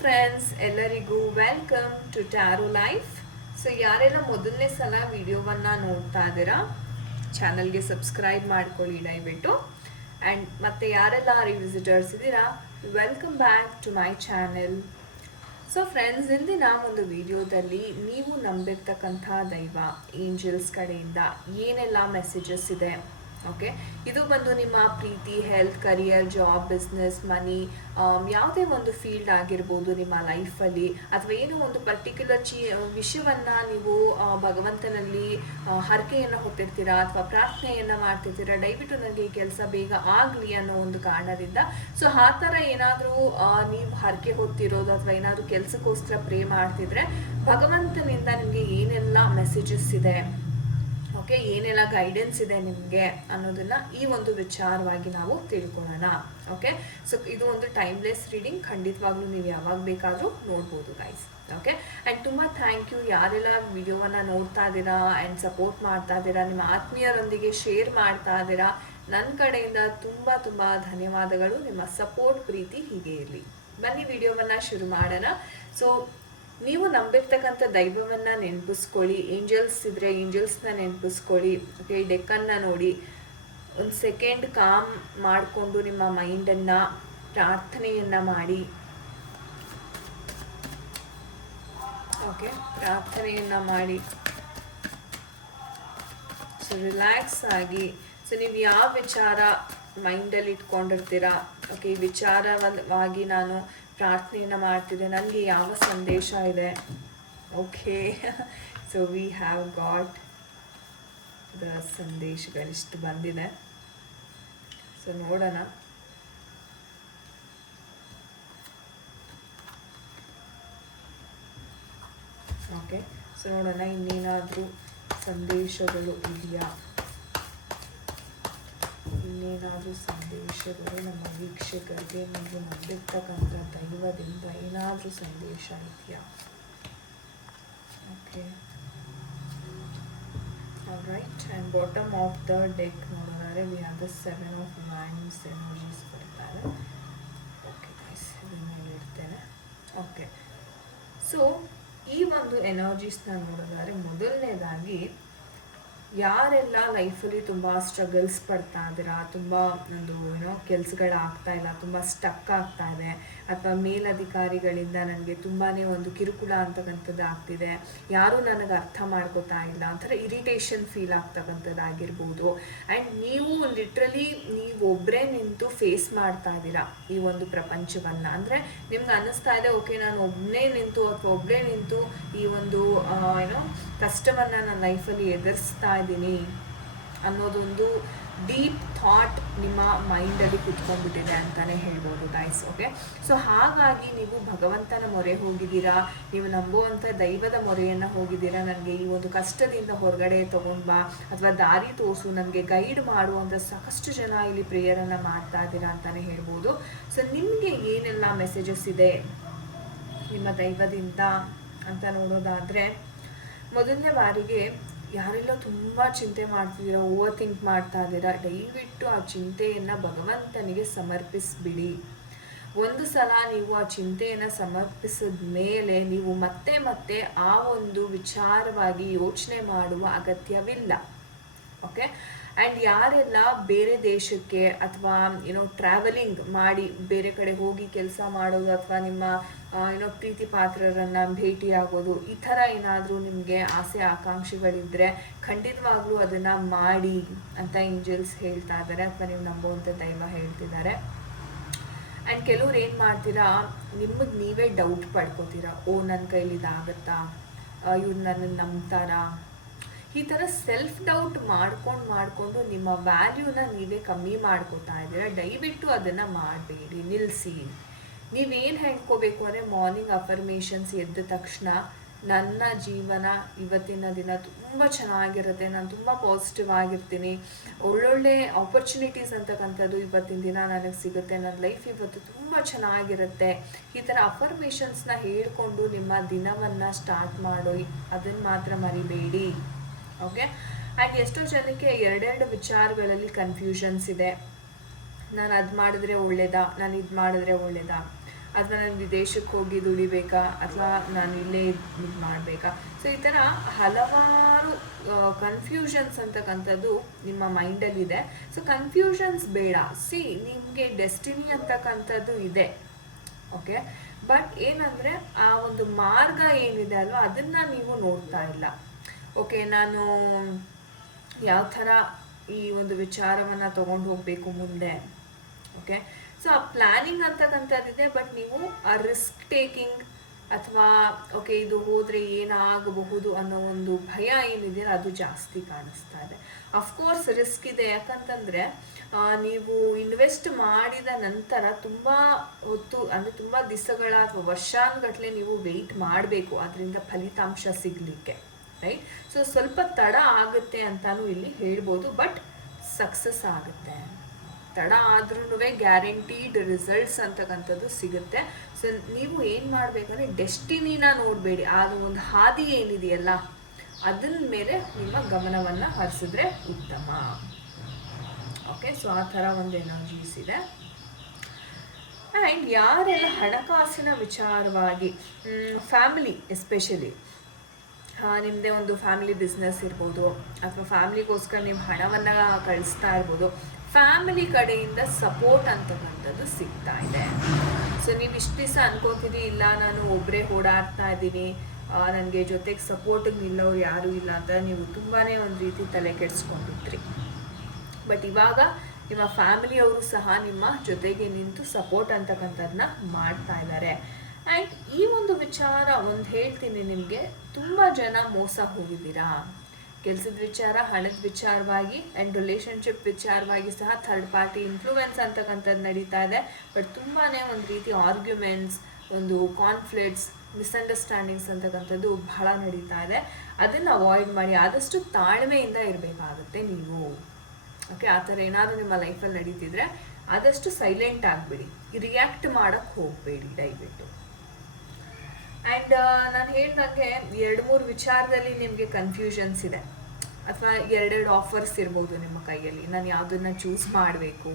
Friends ಎಲ್ಲರಿಗೂ welcome to tarot life so ಯಾರೆಲ್ಲ ಮೊದಲನೇ ಸಲ ವಿಡಿಯೋವನ್ನು ನೋಡ್ತಾ ಇದ್ದೀರಾ ಚಾನಲ್ಗೆ ಸಬ್ಸ್ಕ್ರೈಬ್ ಮಾಡ್ಕೊಳ್ಳಿ ದಯವಿಟ್ಟು. ಆ್ಯಂಡ್ ಮತ್ತು ಯಾರೆಲ್ಲ ರಿವಿಸಿಟರ್ಸ್ ಇದ್ದೀರಾ welcome back to my channel so friends ಇಂದಿನ ಒಂದು ವಿಡಿಯೋದಲ್ಲಿ ನೀವು ನಂಬಿರ್ತಕ್ಕಂಥ ದೈವ ಏಂಜಲ್ಸ್ ಕಡೆಯಿಂದ ಏನೆಲ್ಲ ಮೆಸೇಜಸ್ ಇದೆ ಓಕೆ ಇದು ಬಂದು ನಿಮ್ಮ ಪ್ರೀತಿ health career job business money ಯಾವುದೇ ಒಂದು ಫೀಲ್ಡ್ ಆಗಿರ್ಬೋದು ನಿಮ್ಮ ಲೈಫಲ್ಲಿ ಅಥವಾ ಏನೋ ಒಂದು ಪರ್ಟಿಕ್ಯುಲರ್ ಚಿ ವಿಷಯವನ್ನು ನೀವು ಭಗವಂತನಲ್ಲಿ ಹರಕೆಯನ್ನು ಹೊತ್ತಿರ್ತೀರಾ ಅಥವಾ ಪ್ರಾರ್ಥನೆಯನ್ನು ಮಾಡ್ತಿರ್ತೀರಾ? ದಯವಿಟ್ಟು ನನಗೆ ಈ ಕೆಲಸ ಬೇಗ ಆಗಲಿ ಅನ್ನೋ ಒಂದು ಕಾರಣದಿಂದ. ಸೊ ಆ ಥರ ಏನಾದರೂ ನೀವು ಹರಕೆ ಹೊತ್ತಿರೋದು ಅಥವಾ ಏನಾದರೂ ಕೆಲಸಕ್ಕೋಸ್ಕರ ಪ್ರೇ ಮಾಡ್ತಿದ್ರೆ ಭಗವಂತನಿಂದ ನಿಮಗೆ ಏನೆಲ್ಲ ಮೆಸೇಜಸ್ ಇದೆ? ಓಕೆ, ಏನೆಲ್ಲ ಗೈಡೆನ್ಸ್ ಇದೆ ನಿಮಗೆ ಅನ್ನೋದನ್ನ ಈ ಒಂದು ವಿಚಾರವಾಗಿ ನಾವು ತಿಳ್ಕೊಳ್ಳೋಣ, ಓಕೆ? ಸೊ ಇದು ಒಂದು ಟೈಮ್ಲೆಸ್ ರೀಡಿಂಗ್ ಖಂಡಿತವಾಗ್ಲೂ ನೀವು ಯಾವಾಗ ಬೇಕಾದರೂ ನೋಡ್ಬೋದು ಗೈಸ್ ಓಕೆ? ಆ್ಯಂಡ್ ತುಂಬ ಥ್ಯಾಂಕ್ ಯು ಯಾರೆಲ್ಲ ವಿಡಿಯೋವನ್ನು ನೋಡ್ತಾ ಇದ್ದೀರಾ ಆ್ಯಂಡ್ ಸಪೋರ್ಟ್ ಮಾಡ್ತಾ ಇದ್ದೀರಾ, ನಿಮ್ಮ ಆತ್ಮೀಯರೊಂದಿಗೆ ಶೇರ್ ಮಾಡ್ತಾ ಇದ್ದೀರಾ ನನ್ನ ಕಡೆಯಿಂದ ತುಂಬ ತುಂಬ ಧನ್ಯವಾದಗಳು. ನಿಮ್ಮ ಸಪೋರ್ಟ್ ಪ್ರೀತಿ ಹೀಗೆ ಇರಲಿ. ಬನ್ನಿ, ವಿಡಿಯೋವನ್ನು ಶುರು ಮಾಡೋಣ. ಸೊ ನೀವು ನಂಬಿರ್ತಕ್ಕಂಥ ದೈವವನ್ನ ನೆನಪಿಸ್ಕೊಳ್ಳಿ ಏಂಜಲ್ಸ್ ಇದ್ರೆ ಏಂಜಲ್ಸ್ನ ನೆನಪಿಸ್ಕೊಳ್ಳಿ ಓಕೆ ಡೆಕ್ಕನ್ನ ನೋಡಿ, ಒಂದು ಸೆಕೆಂಡ್ ಕಾಮ್ ಮಾಡಿಕೊಂಡು ನಿಮ್ಮ ಮೈಂಡನ್ನು ಪ್ರಾರ್ಥನೆಯನ್ನ ಮಾಡಿ. ಓಕೆ ಪ್ರಾರ್ಥನೆಯನ್ನ ಮಾಡಿ. ಸೊ ರಿಲ್ಯಾಕ್ಸ್ ಆಗಿ ಸೊ ನೀವು ಯಾವ ವಿಚಾರ ಮೈಂಡಲ್ಲಿ ಇಟ್ಕೊಂಡಿರ್ತೀರಾ? ಓಕೆ ವಿಚಾರವಾಗಿ ನಾನು ಪ್ರಾರ್ಥನೆಯನ್ನು ಮಾಡ್ತಿದ್ದೆ ನನಗೆ ಯಾವ ಸಂದೇಶ ಇದೆ? Okay so we have got the ಸಂದೇಶಗಳಿಷ್ಟು ಬಂದಿದೆ. ಸೊ ನೋಡೋಣ. ಓಕೆ ಸೊ ನೋಡೋಣ. ಇನ್ನೇನಾದರೂ ಸಂದೇಶಗಳು ಇದೆಯಾ? ಇನ್ನೇನಾದರೂ ಸಂದೇಶಗಳು ನಮ್ಮ ವೀಕ್ಷಕರಿಗೆ ನೀವು ನಂಬಿರ್ತಕ್ಕಂಥ ದೈವದಿಂದ ಏನಾದರೂ ಸಂದೇಶ ಇದೆಯಾ? Okay right and bottom of the deck ನೋಡೋದಾದ್ರೆ we have the seven of nines energies ಬರ್ತಾರೆ ಓಕೆ ಗೈಸ್ ಮೇಲೆ ಇಡ್ತೇನೆ ಓಕೆ ಸೊ ಈ ಒಂದು ಎನರ್ಜೀಸ್ನ ನೋಡೋದಾದ್ರೆ, ಮೊದಲನೇದಾಗಿ ಯಾರೆಲ್ಲ ಲೈಫಲ್ಲಿ ತುಂಬ ಸ್ಟ್ರಗಲ್ಸ್ ಪಡ್ತಾ ಇದ್ದೀರಾ? ತುಂಬ ಒಂದು ಏನೋ ಕೆಲಸಗಳಾಗ್ತಾ ಇಲ್ಲ, ತುಂಬ ಸ್ಟಕ್ ಆಗ್ತಾ ಇದೆ, ಅಥವಾ ಮೇಲಧಿಕಾರಿಗಳಿಂದ ನನಗೆ ತುಂಬಾ ಒಂದು ಕಿರುಕುಳ ಅಂತಕ್ಕಂಥದ್ದು ಆಗ್ತಿದೆ, ಯಾರೂ ನನಗೆ ಅರ್ಥ ಮಾಡ್ಕೋತಾ ಇಲ್ಲ, ಒಂಥರ ಇರಿಟೇಷನ್ ಫೀಲ್ ಆಗ್ತಕ್ಕಂಥದ್ದಾಗಿರ್ಬೋದು. ಆ್ಯಂಡ್ ನೀವು ಲಿಟ್ರಲಿ ನೀವು ಒಬ್ಬರೇ ನಿಂತು ಫೇಸ್ ಮಾಡ್ತಾ ಇದ್ದೀರಾ ಈ ಒಂದು ಪ್ರಪಂಚವನ್ನು. ಅಂದರೆ ನಿಮ್ಗೆ ಅನ್ನಿಸ್ತಾ ಇದೆ ಓಕೆ ನಾನು ಒಬ್ಬನೇ ನಿಂತು ಅಥವಾ ಒಬ್ಬಳೇ ನಿಂತು ಈ ಒಂದು ಏನೋ ಕಷ್ಟವನ್ನು ನನ್ನ ಲೈಫಲ್ಲಿ ಎದುರಿಸ್ತಾ ಇದ್ದೀನಿ ಅನ್ನೋದೊಂದು ಡೀಪ್ ಥಾಟ್ ನಿಮ್ಮ ಮೈಂಡಲ್ಲಿ ಕುತ್ಕೊಂಡ್ಬಿಟ್ಟಿದೆ ಅಂತಲೇ ಹೇಳ್ಬೋದು ಗೈಸ್ ಓಕೆ ಸೊ ಹಾಗಾಗಿ ನೀವು ಭಗವಂತನ ಮೊರೆ ಹೋಗಿದ್ದೀರಾ, ನೀವು ನಂಬುವಂಥ ದೈವದ ಮೊರೆಯನ್ನು ಹೋಗಿದ್ದೀರಾ, ನನಗೆ ಈ ಒಂದು ಕಷ್ಟದಿಂದ ಹೊರಗಡೆ ಬಾ, ಅಥವಾ ದಾರಿ ತೋರಿಸು, ನನಗೆ ಗೈಡ್ ಮಾಡುವಂಥ ಸಾಕಷ್ಟು ಜನ ಇಲ್ಲಿ ಪ್ರೇಯರನ್ನು ಮಾಡ್ತಾ ಇದ್ದೀರಾ ಅಂತಲೇ ಹೇಳ್ಬೋದು. ಸೊ ನಿಮಗೆ ಏನೆಲ್ಲ ಮೆಸೇಜಸ್ ಇದೆ ನಿಮ್ಮ ದೈವದಿಂದ ಅಂತ ನೋಡೋದಾದರೆ, ಮೊದಲನೇ ಬಾರಿಗೆ ಯಾರೆಲ್ಲ ತುಂಬ ಚಿಂತೆ ಮಾಡ್ತಿದ್ದೀರಾ ಓವರ್ ಥಿಂಕ್ ಮಾಡ್ತಾ ಇದ್ದೀರಾ, ದಯವಿಟ್ಟು ಆ ಚಿಂತೆಯನ್ನು ಭಗವಂತನಿಗೆ ಸಮರ್ಪಿಸಿಬಿಡಿ. ಒಂದು ಸಲ ನೀವು ಆ ಚಿಂತೆಯನ್ನು ಸಮರ್ಪಿಸಿದ ಮೇಲೆ ನೀವು ಮತ್ತೆ ಮತ್ತೆ ಆ ಒಂದು ವಿಚಾರವಾಗಿ ಯೋಚನೆ ಮಾಡುವ ಅಗತ್ಯವಿಲ್ಲ. ಓಕೆ? ಆ್ಯಂಡ್ ಯಾರೆಲ್ಲ ಬೇರೆ ದೇಶಕ್ಕೆ ಅಥವಾ ಏನೋ ಟ್ರಾವೆಲಿಂಗ್ ಮಾಡಿ ಬೇರೆ ಕಡೆ ಹೋಗಿ ಕೆಲಸ ಮಾಡೋದು ಅಥವಾ ನಿಮ್ಮ ಏನೋ ಪ್ರೀತಿ ಪಾತ್ರರನ್ನು ಭೇಟಿಯಾಗೋದು, ಈ ಥರ ಏನಾದರೂ ನಿಮಗೆ ಆಸೆ ಆಕಾಂಕ್ಷೆಗಳಿದ್ದರೆ ಖಂಡಿತವಾಗ್ಲೂ ಅದನ್ನು ಮಾಡಿ ಅಂತ ಏಂಜಲ್ಸ್ ಹೇಳ್ತಾ ಇದ್ದಾರೆ ಅಥವಾ ನೀವು ನಂಬುವಂಥ ದೈವ ಹೇಳ್ತಿದ್ದಾರೆ ಆ್ಯಂಡ್ ಕೆಲವ್ರು ಏನು ಮಾಡ್ತೀರಾ ನಿಮಗೆ ನೀವೇ ಡೌಟ್ ಪಡ್ಕೋತೀರಾ, ಓ ನನ್ನ ಕೈಲಿ ಇದಾಗತ್ತಾ ಇವ್ರು ನನ್ನನ್ನು ನಂಬ್ತಾರಾ? ಈ ಥರ ಸೆಲ್ಫ್ ಡೌಟ್ ಮಾಡ್ಕೊಂಡು ಮಾಡಿಕೊಂಡು ನಿಮ್ಮ ವ್ಯಾಲ್ಯೂನ ನೀವೇ ಕಮ್ಮಿ ಮಾಡ್ಕೋತಾ ಇದ್ದೀರಾ? ದಯವಿಟ್ಟು ಅದನ್ನು ಮಾಡಬೇಡಿ ನಿಲ್ಲಿಸಿ ನೀವೇನು ಹೇಳ್ಕೋಬೇಕು ಅಂದರೆ ಮಾರ್ನಿಂಗ್ ಅಫರ್ಮೇಷನ್ಸ್ ಎದ್ದ ತಕ್ಷಣ ನನ್ನ ಜೀವನ ಇವತ್ತಿನ ದಿನ ತುಂಬ ಚೆನ್ನಾಗಿರುತ್ತೆ, ನಾನು ತುಂಬ ಪಾಸಿಟಿವ್ ಆಗಿರ್ತೀನಿ. ಒಳ್ಳೊಳ್ಳೆ ಆಪರ್ಚುನಿಟೀಸ್ ಅಂತಕ್ಕಂಥದ್ದು ಇವತ್ತಿನ ದಿನ ನನಗೆ ಸಿಗುತ್ತೆ ನನ್ನ ಲೈಫ್ ಇವತ್ತು ತುಂಬ ಚೆನ್ನಾಗಿರುತ್ತೆ. ಈ ಥರ ಅಫರ್ಮೇಷನ್ಸ್ನ ಹೇಳಿಕೊಂಡು ನಿಮ್ಮ ದಿನವನ್ನು ಸ್ಟಾರ್ಟ್ ಮಾಡು ಅದನ್ನು ಮಾತ್ರ ಮರಿಬೇಡಿ. ಓಕೆ ಆ್ಯಂಡ್ ಎಷ್ಟೋ ಜನಕ್ಕೆ ಎರಡೆರಡು ವಿಚಾರಗಳಲ್ಲಿ ಕನ್ಫ್ಯೂಷನ್ಸ್ ಇದೆ. ನಾನು ಅದು ಮಾಡಿದ್ರೆ ಒಳ್ಳೇದಾ, ನಾನು ಇದು ಮಾಡಿದ್ರೆ ಒಳ್ಳೇದಾ? ಅಥವಾ ನಾನು ವಿದೇಶಕ್ಕೆ ಹೋಗಿ ದುಡಿಬೇಕಾ ಅಥವಾ ನಾನು ಇಲ್ಲೇ ಇದು ಮಾಡಬೇಕಾ? ಸೊ ಈ ಥರ ಹಲವಾರು ಕನ್ಫ್ಯೂಷನ್ಸ್ ಅಂತಕ್ಕಂಥದ್ದು ನಿಮ್ಮ ಮೈಂಡಲ್ಲಿದೆ. ಸೊ ಕನ್ಫ್ಯೂಷನ್ಸ್ ಬೇಡ. ಸಿ ನಿಮಗೆ ಡೆಸ್ಟಿನಿ ಅಂತಕ್ಕಂಥದ್ದು ಇದೆ. ಓಕೆ ಬಟ್ ಏನಂದರೆ, ಆ ಒಂದು ಮಾರ್ಗ ಏನಿದೆ ಅಲ್ವ, ಅದನ್ನು ನೀವು ನೋಡ್ತಾ ಇಲ್ಲ. ಓಕೆ ನಾನು ಯಾವ ಥರ ಈ ಒಂದು ವಿಚಾರವನ್ನು ತೊಗೊಂಡು ಹೋಗಬೇಕು ಮುಂದೆ? ಓಕೆ ಸೊ ಆ ಪ್ಲ್ಯಾನಿಂಗ್ ಅಂತಕ್ಕಂಥದ್ದಿದೆ ಬಟ್ ನೀವು ಆ ರಿಸ್ಕ್ ಟೇಕಿಂಗ್ ಅಥವಾ ಓಕೆ ಇದು ಹೋದರೆ ಏನಾಗಬಹುದು ಅನ್ನೋ ಒಂದು ಭಯ ಏನಿದೆ, ಅದು ಜಾಸ್ತಿ ಕಾಣಿಸ್ತಾ ಇದೆ. ಅಫ್ಕೋರ್ಸ್ ರಿಸ್ಕ್ ಇದೆ. ಯಾಕಂತಂದರೆ ನೀವು ಇನ್ವೆಸ್ಟ್ ಮಾಡಿದ ನಂತರ ತುಂಬ ಹೊತ್ತು, ಅಂದರೆ ತುಂಬ ದಿವಸಗಳ ಅಥವಾ ವರ್ಷಾನುಗಟ್ಟಲೆ ನೀವು ವೆಯ್ಟ್ ಮಾಡಬೇಕು ಅದರಿಂದ ಫಲಿತಾಂಶ ಸಿಗಲಿಕ್ಕೆ ರೈಟ್ ಸೊ ಸ್ವಲ್ಪ ತಡ ಆಗುತ್ತೆ ಅಂತಾನು ಇಲ್ಲಿ ಹೇಳ್ಬೋದು ಬಟ್ ಸಕ್ಸಸ್ ಆಗುತ್ತೆ ತಡ ಆದ್ರೂ ಗ್ಯಾರಂಟೀಡ್ ರಿಸಲ್ಟ್ಸ್ ಅಂತಕ್ಕಂಥದ್ದು ಸಿಗುತ್ತೆ. ಸೊ ನೀವು ಏನು ಮಾಡಬೇಕಂದ್ರೆ ಡೆಸ್ಟಿನಿನ ನೋಡಬೇಡಿ. ಆ ಒಂದು ಹಾದಿ ಏನಿದೆಯಲ್ಲ ಅದನ್ನ ಮೇಲೆ ನಿಮ್ಮ ಗಮನವನ್ನು ಹರಿಸಿದ್ರೆ ಉತ್ತಮ. ಓಕೆ ಸೊ ಆ ಥರ ಒಂದು ಎನರ್ಜೀಸ್ ಇದೆ. ಆ್ಯಂಡ್ ಯಾರೆಲ್ಲ ಹಣಕಾಸಿನ ವಿಚಾರವಾಗಿ ಫ್ಯಾಮಿಲಿ ಎಸ್ಪೆಷಲಿ ನಿಮ್ಮದೇ ಒಂದು ಫ್ಯಾಮಿಲಿ ಬಿಸ್ನೆಸ್ ಇರ್ಬೋದು, ಅಥವಾ ಫ್ಯಾಮಿಲಿಗೋಸ್ಕರ ನೀವು ಹಣವನ್ನು ಕಳಿಸ್ತಾ ಇರ್ಬೋದು ಫ್ಯಾಮಿಲಿ ಕಡೆಯಿಂದ ಸಪೋರ್ಟ್ ಅಂತಕ್ಕಂಥದ್ದು ಸಿಗ್ತಾ ಇದೆ. ಸೊ ನೀವು ಇಷ್ಟು ದಿವಸ ಅನ್ಕೋತೀರಿ ಇಲ್ಲ ನಾನು ಒಬ್ಬರೇ ಓಡಾಡ್ತಾ ಇದ್ದೀನಿ ನನಗೆ ಜೊತೆಗೆ ಸಪೋರ್ಟಿಗೆ ನಿಲ್ಲೋರು ಯಾರೂ ಇಲ್ಲ ಅಂತ ನೀವು ತುಂಬಾ ಒಂದು ರೀತಿ ತಲೆ ಕೆಡಿಸ್ಕೊಂಡಿದ್ರಿ. ಬಟ್ ಇವಾಗ ನಿಮ್ಮ ಫ್ಯಾಮಿಲಿಯವರು ಸಹ ನಿಮ್ಮ ಜೊತೆಗೆ ನಿಂತು ಸಪೋರ್ಟ್ ಅಂತಕ್ಕಂಥದ್ದನ್ನ ಮಾಡ್ತಾ ಇದ್ದಾರೆ ಆ್ಯಂಡ್ ಈ ಒಂದು ವಿಚಾರ ಒಂದು ಹೇಳ್ತೀನಿ ನಿಮಗೆ, ತುಂಬ ಜನ ಮೋಸ ಹೋಗಿದ್ದೀರಾ? ಕೆಲಸದ ವಿಚಾರ, ಹಣದ ವಿಚಾರವಾಗಿ ಆ್ಯಂಡ್ ರಿಲೇಷನ್ಶಿಪ್ ವಿಚಾರವಾಗಿ ಸಹ ಥರ್ಡ್ ಪಾರ್ಟಿ ಇನ್ಫ್ಲೂಯೆನ್ಸ್ ಅಂತಕ್ಕಂಥದ್ದು ನಡೀತಾ ಇದೆ. ಬಟ್ ತುಂಬಾ ಒಂದು ರೀತಿ ಆರ್ಗ್ಯುಮೆಂಟ್ಸ್ ಒಂದು ಕಾನ್ಫ್ಲಿಕ್ಟ್ಸ್ ಮಿಸ್ಅಂಡರ್ಸ್ಟ್ಯಾಂಡಿಂಗ್ಸ್ ಅಂತಕ್ಕಂಥದ್ದು ಬಹಳ ನಡೀತಾ ಇದೆ. ಅದನ್ನು ಅವಾಯ್ಡ್ ಮಾಡಿ ಆದಷ್ಟು ತಾಳ್ಮೆಯಿಂದ ಇರಬೇಕಾಗುತ್ತೆ ನೀವು. ಓಕೆ ಆ ಥರ ಏನಾದರೂ ನಿಮ್ಮ ಲೈಫಲ್ಲಿ ನಡೀತಿದ್ರೆ ಆದಷ್ಟು ಸೈಲೆಂಟ್ ಆಗಿಬಿಡಿ. ರಿಯಾಕ್ಟ್ ಮಾಡೋಕ್ಕೆ ಹೋಗಬೇಡಿ ದಯವಿಟ್ಟು. ಆ್ಯಂಡ್ ನಾನು ಹೇಳ್ದಂಗೆ ಎರಡು ಮೂರು ವಿಚಾರದಲ್ಲಿ ನಿಮಗೆ ಕನ್ಫ್ಯೂಷನ್ಸ್ ಇದೆ. ಅಥವಾ ಎರಡೆರಡು ಆಫರ್ಸ್ ಇರ್ಬೋದು ನಿಮ್ಮ ಕೈಯಲ್ಲಿ. ನಾನು ಯಾವುದನ್ನು ಚೂಸ್ ಮಾಡಬೇಕು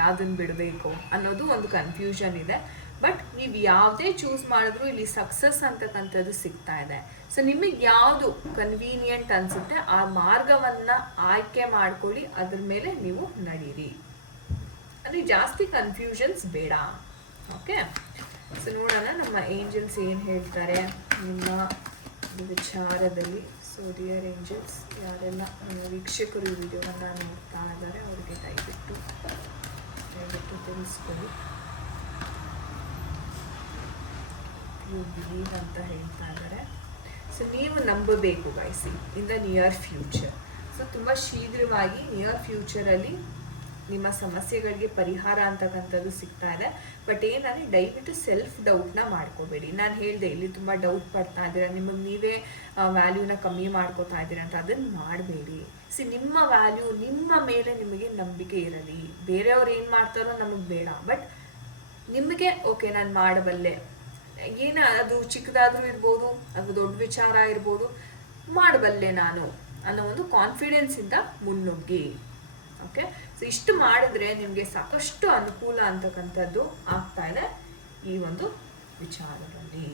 ಯಾವುದನ್ನು ಬಿಡಬೇಕು ಅನ್ನೋದು ಒಂದು ಕನ್ಫ್ಯೂಷನ್ ಇದೆ. ಬಟ್ ನೀವು ಯಾವುದೇ ಚೂಸ್ ಮಾಡಿದ್ರೂ ಇಲ್ಲಿ ಸಕ್ಸಸ್ ಅಂತಕ್ಕಂಥದ್ದು ಸಿಗ್ತಾ ಇದೆ. ಸೊ ನಿಮಗೆ ಯಾವುದು ಕನ್ವೀನಿಯಂಟ್ ಅನಿಸುತ್ತೆ ಆ ಮಾರ್ಗವನ್ನು ಆಯ್ಕೆ ಮಾಡ್ಕೊಳ್ಳಿ, ಅದ್ರ ಮೇಲೆ ನೀವು ನಡೀರಿ. ಅಂದರೆ ಜಾಸ್ತಿ ಕನ್ಫ್ಯೂಷನ್ಸ್ ಬೇಡ. ಓಕೆ ಸೊ ನೋಡೋಣ, ನಮ್ಮ ಏಂಜಲ್ಸ್ ಏನು ಹೇಳ್ತಾರೆ ನಿಮ್ಮ ವಿಚಾರದಲ್ಲಿ. ಸೊ ಡಿಯರ್ ಏಂಜಲ್ಸ್ ಯಾರೆಲ್ಲ ವೀಕ್ಷಕರು ಈ ವಿಡಿಯೋವನ್ನು ನೋಡ್ತಾ ಇದ್ದಾರೆ, ಅವರಿಗೆ ದಯವಿಟ್ಟು ದಯವಿಟ್ಟು ತಿಳಿಸ್ಕೊಡಿ ಅಂತ ಹೇಳ್ತಾ ಇದ್ದಾರೆ. ಸೊ ನೀವು ನಂಬಬೇಕು ಬಯಸಿ in the near future so ತುಂಬ ಶೀಘ್ರವಾಗಿ ನಿಯರ್ ಫ್ಯೂಚರಲ್ಲಿ ನಿಮ್ಮ ಸಮಸ್ಯೆಗಳಿಗೆ ಪರಿಹಾರ ಅಂತಕ್ಕಂಥದ್ದು ಸಿಗ್ತಾ ಇದೆ. ಬಟ್ ಏನಂದರೆ ದಯವಿಟ್ಟು ಸೆಲ್ಫ್ ಡೌಟ್ನ ಮಾಡ್ಕೋಬೇಡಿ. ನಾನು ಹೇಳಿದೆ, ಇಲ್ಲಿ ತುಂಬ ಡೌಟ್ ಪಡ್ತಾ ಇದ್ದೀರಾ, ನಿಮಗೆ ನೀವೇ ವ್ಯಾಲ್ಯೂನ ಕಮ್ಮಿ ಮಾಡ್ಕೋತಾ ಇದ್ದೀರಾ ಅಂತ ಅದನ್ನು ಮಾಡಬೇಡಿ. ಸಿ ನಿಮ್ಮ ವ್ಯಾಲ್ಯೂ ನಿಮ್ಮ ಮೇಲೆ ನಿಮಗೆ ನಂಬಿಕೆ ಇರಲಿ. ಬೇರೆಯವ್ರು ಏನು ಮಾಡ್ತಾರೋ ನಮಗೆ ಬೇಡ. ಬಟ್ ನಿಮಗೆ, ಓಕೆ, ನಾನು ಮಾಡಬಲ್ಲೆ. ಏನ, ಅದು ಚಿಕ್ಕದಾದರೂ ಇರ್ಬೋದು, ಅದು ದೊಡ್ಡ ವಿಚಾರ ಇರ್ಬೋದು, ಮಾಡಬಲ್ಲೆ ನಾನು ಅನ್ನೋ ಒಂದು ಕಾನ್ಫಿಡೆನ್ಸಿಂದ ಮುನ್ನುಗ್ಗಿ. ಓಕೆ ಸೊ ಇಷ್ಟು ಮಾಡಿದ್ರೆ ನಿಮಗೆ ಸಾಕಷ್ಟು ಅನುಕೂಲ ಅಂತಕ್ಕಂಥದ್ದು ಆಗ್ತಾ ಇದೆ ಈ ಒಂದು ವಿಚಾರದಲ್ಲಿ.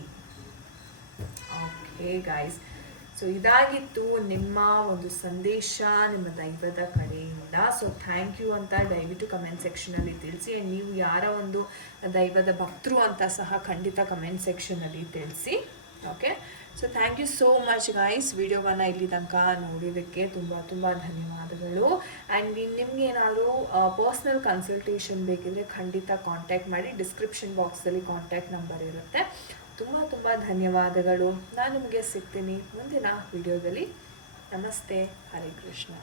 ಓಕೆ ಗಾಯ್ಸ್ ಸೊ ಇದಾಗಿತ್ತು ನಿಮ್ಮ ಒಂದು ಸಂದೇಶ ನಿಮ್ಮ ದೈವದ ಕಡೆಯಿಂದ. ಸೊ ಥ್ಯಾಂಕ್ ಯು ಅಂತ ದಯವಿಟ್ಟು ಕಮೆಂಟ್ ಸೆಕ್ಷನಲ್ಲಿ ತಿಳಿಸಿ. ನೀವು ಯಾರ ಒಂದು ದೈವದ ಭಕ್ತರು ಅಂತ ಸಹ ಖಂಡಿತ ಕಮೆಂಟ್ ಸೆಕ್ಷನಲ್ಲಿ ತಿಳಿಸಿ. Okay so thank you so much guys ವಿಡಿಯೋವನ್ನು ಇಲ್ಲಿ ತನಕ ನೋಡಿದ್ದಕ್ಕೆ ತುಂಬ ತುಂಬ ಧನ್ಯವಾದಗಳು ಆ್ಯಂಡ್ ನಿಮ್ಗೆ ಏನಾದರೂ ಪರ್ಸ್ನಲ್ ಕನ್ಸಲ್ಟೇಷನ್ ಬೇಕಿದ್ರೆ ಖಂಡಿತ ಕಾಂಟ್ಯಾಕ್ಟ್ ಮಾಡಿ ಡಿಸ್ಕ್ರಿಪ್ಷನ್ ಬಾಕ್ಸಲ್ಲಿ ಕಾಂಟ್ಯಾಕ್ಟ್ ನಂಬರ್ ಇರುತ್ತೆ ತುಂಬ ತುಂಬ ಧನ್ಯವಾದಗಳು ನಾನು ನಿಮಗೆ ಸಿಗ್ತೀನಿ ಮುಂದಿನ ವಿಡಿಯೋದಲ್ಲಿ ನಮಸ್ತೆ ಹರೇ ಕೃಷ್ಣ